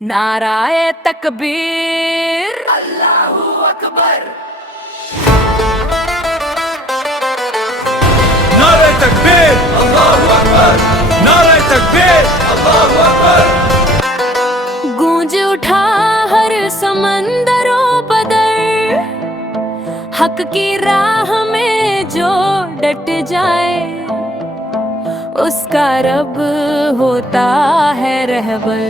नाराए तकबीर, अल्लाहू अकबर। नारे तकबीर, अल्लाहू अकबर। नारे तकबीर, अल्लाहू अकबर। गूंज उठा हर समंदरों बदर, हक की राह में जो डट जाए उसका रब होता है रहबर।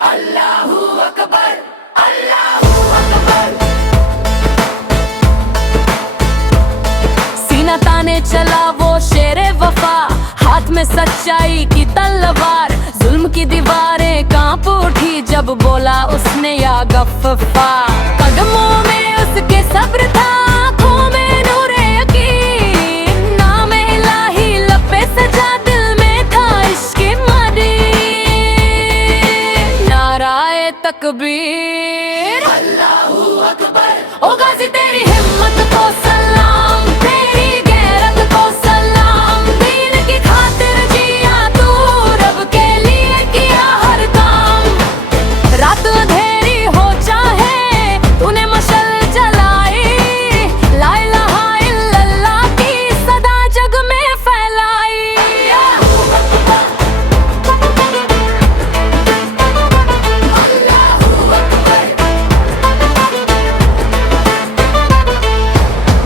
अल्लाहू अकबर, अल्लाहू अकबर। सीना ताने चला वो शेरे वफा, हाथ में सच्चाई की तलवार। जुल्म की दीवारें कांप उठी जब बोला उसने या गफ्फा। कदमों में उसके सब्र था, आंखों में नूरे यकीन। नाम इलाही लब पे सजा, दिल में था इश्क़ मदी। नाराए तकबीर, अल्लाहू अकबर। ओ गाज़ी तेरी हिम्मत को सलाम, तेरी गैरत को सलाम। दीन की खातिर जिया तू, रब के लिए किया हर काम। रात अंधेरी हो चाहे तूने मशल जलाई, ला इलाहा इल्लल्लाह की सदा जग में फैलाई।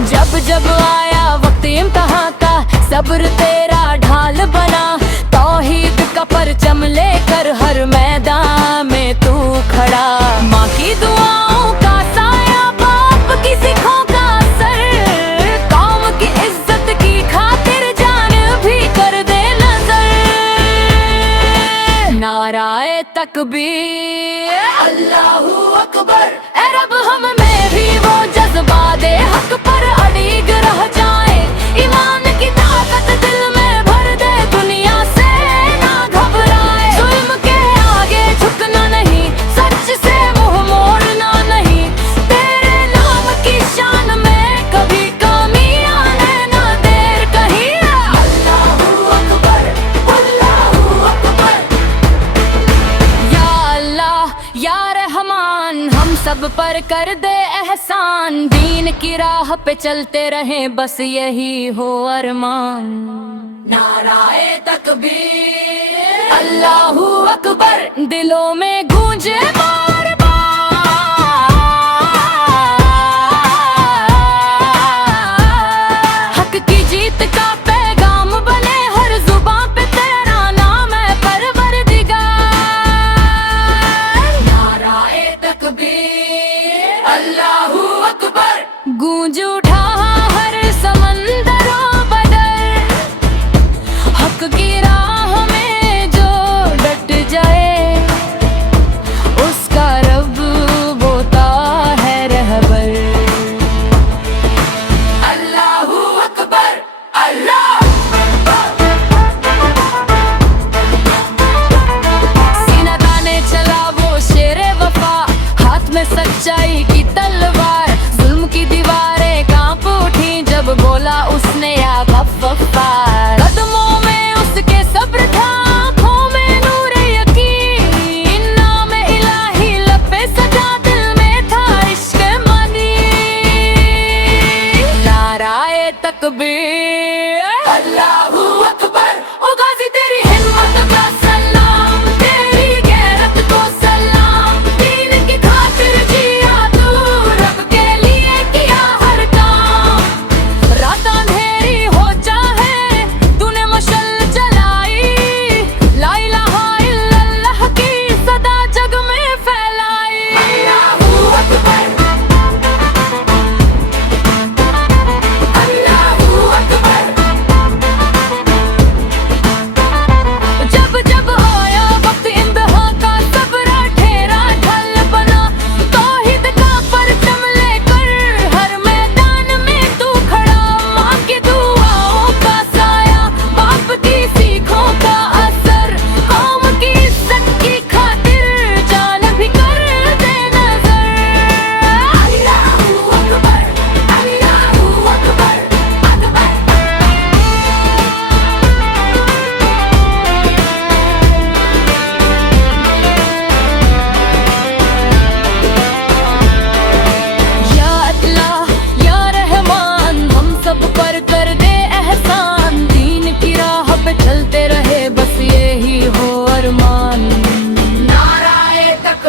जब जब आया वक्त इम्तिहान का, सब्र तेरा ढाल बना। तौहीद का परचम लेकर हर मैदान में तू खड़ा। माँ की दुआओं का साया, बाप की सिखों का असर। कौम की इज्जत की खातिर जान भी कर दे नजर। नाराए तकबीर, अल्लाहू अकबर। ए रब हम में भी वो जज्बा दे, हक पर अड़िग रह जाए। ईमान की ताकत दिल में भर दे, दुनिया से ना घबराए। जुल्म के आगे झुकना नहीं, सच से मुंह मोड़ना नहीं। तेरे नाम की शान में कभी कमी आने ना देर कहीं। अल्लाहू अकबर, अल्लाहू अकबर। या अल्लाह या रहमान, हम सब पर कर दे एहसान। दीन की राह पे चलते रहें, बस यही हो अरमान। नाराए तकबीर, अल्लाहू अकबर। दिलों में गूंजे बार बार, हक की जीत का पैगाम बने हर जुबां पे तेरा नाम है परवरदिगार। नाराए तकबीर, अल्लाहू अकबर। गूंज उठा हर समंदरों बदर, हक की राह में जो डट जाए उसका